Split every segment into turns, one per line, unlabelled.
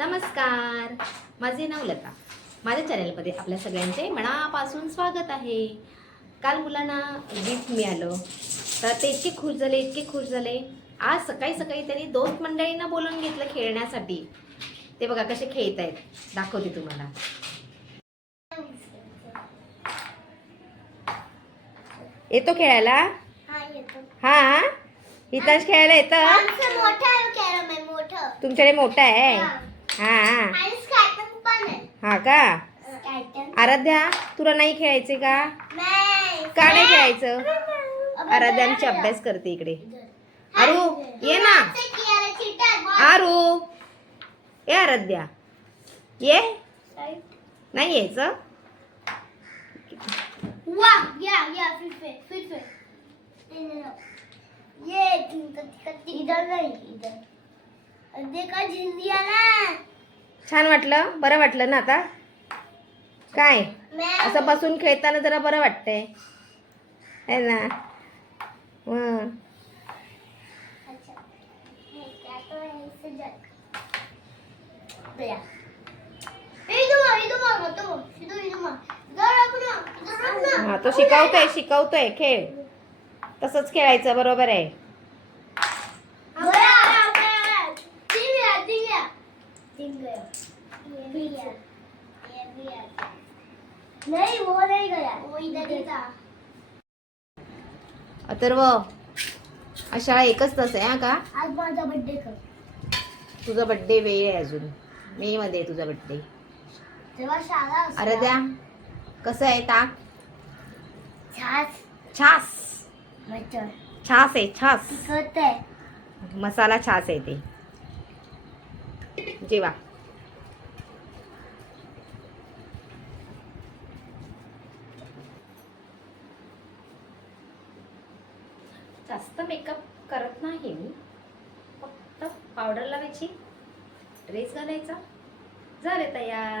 नमस्कार. माझे नाव लता. माझ्या चॅनलमध्ये आपल्या सगळ्यांचे मनापासून स्वागत आहे. काल मुलांना गिफ्ट मिळालं. तर ते इतके खुश झाले इतके खुश झाले. आज सकाळी सकाळी त्यांनी दोस्त मंडळींना बोलवून घेतलं खेळण्यासाठी. ते बघा कसे खेळत आहेत. दाखवते तुम्हाला. येतो खेळायला?
हा
हितांश खेळायला येतं? तुमच्याकडे मोठा आहे?
हा.
हा. का? आराध्या तुला नाही खेळायचे का? का नाही खेळायचं? आराध्या आमची अभ्यास करते इकडे. आरू ये ना. आरू ये आराध्या. ये? नाही यायचं?
या
छान वाटलं? बरं वाटलं ना आता? काय? असं बसून खेळताना जरा बरं वाटतंय. है ना। हा
तो
शिकवतोय शिकवतोय खेळ. तसंच खेळायचं बरोबर आहे
गया गया तीन गया तीन गया तीन गया ये भी गया ये भी गया नहीं वो नहीं गया. वो इधर ही था.
अथर्व आज शाळा एकच तास आहे हा का?
आज माझा बर्थडे कर.
तुझा बड्डे वेळ आहे अजून. मे मध्ये आहे तुझा बड्डे
तेव्हा शाळा.
अरे द्या. कसं आहे ताक?
छास.
छास.
मटर
छास आहे छास.
तिखट आहे.
मसाला छास आहे ते. जेवा. जास्त मेकअप करत नाही मी. फक्त पावडर लावायची. ड्रेस घालायचा. झाले तयार.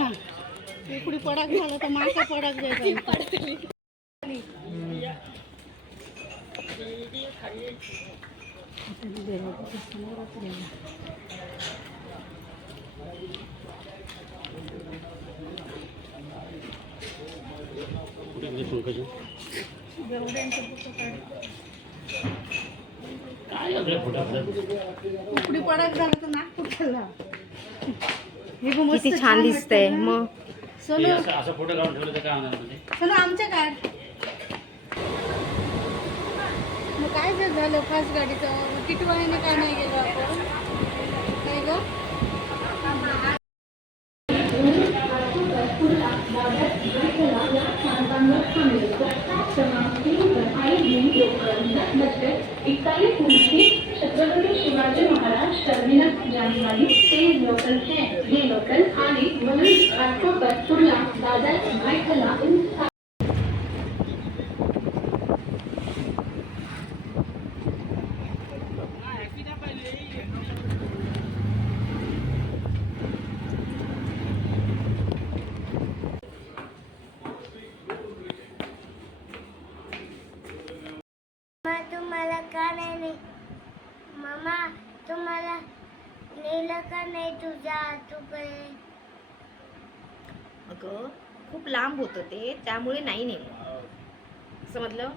ऊन पुढे पडक झालं तर मागे पडाक जायचं पुढे पडक झालं तर
किती छान दिसतंय मग.
सोनू
असं फोटो काढून ठेवलं तर काय होणार म्हणजे?
सोनू आमच्या काय मग काय जर झालं फास्ट गाडीचं? टिटवाळीने काय नाही गेलो आपण? काय ग
छत्रपति शिवाजी महाराज टर्मिनस जाने वाली तेज लोकल है ये लोकल आने वरुण घाटकोपर कुर्ला दादर भाईखला इन
तुम्हाला का नाही. मामा तुम्हाला नेलं का नाही तुझ्या आतूकडे
अगं खूप लांब होतं ते त्यामुळे नाही नेलं. समजलं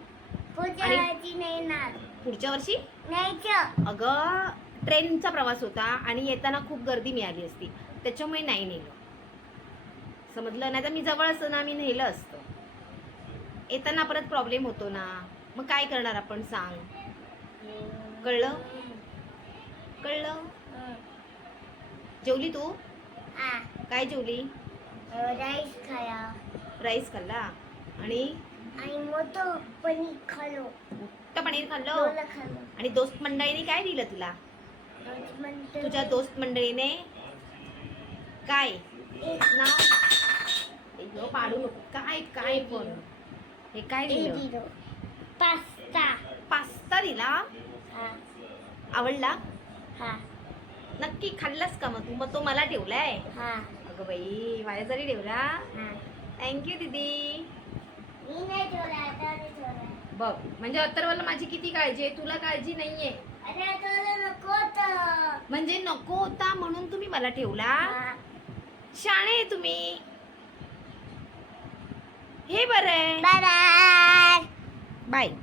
पुढच्या
आणि-
वेळची नेणार
पुढच्या वर्षी?
न्यायचं
अगं ट्रेनचा प्रवास होता आणि येताना खूप गर्दी मिळाली असती त्याच्यामुळे नाही नेलं. समजलं नाही तर मी जवळ असतं ना मी नेलं असतं. येताना परत प्रॉब्लेम होतो ना. मग काय करणार आपण सांग. कळलं? कळलं? जेवली तू? काय जेवली?
राईस खाया
राईस खाल्ला? आणि?
आणि मोठं पनीर खालो
मोठं पनीर खाल्लं?
खालो
आणि दोस्त मंडळीने काय दिलं तुला? तुझ्या दोस्त मंडळीने? काय? नाव? पाडू नको. काय काय पण हे काय दिलो.
पास्ता.
पास्ता दिला?
हा.
आवडला?
हा.
नक्की खाल्लास का मग? तू मग तो मला ठेवलाय.
हा.
अगं बाई माझ्यासाठी ठेवला.
हा.
थँक्यू दीदी.
मी नाही ठेवला आता नाही ठेवला.
बघ म्हणजे अत्तरवाला माझी किती काळजी आहे? तुला काळजी नाहीये.
अरे तुला नको होतं.
म्हणजे नको होता म्हणून तुम्ही मला ठेवला?
हा.
शाणे आहे तुम्ही. हे बरं आहे. bye.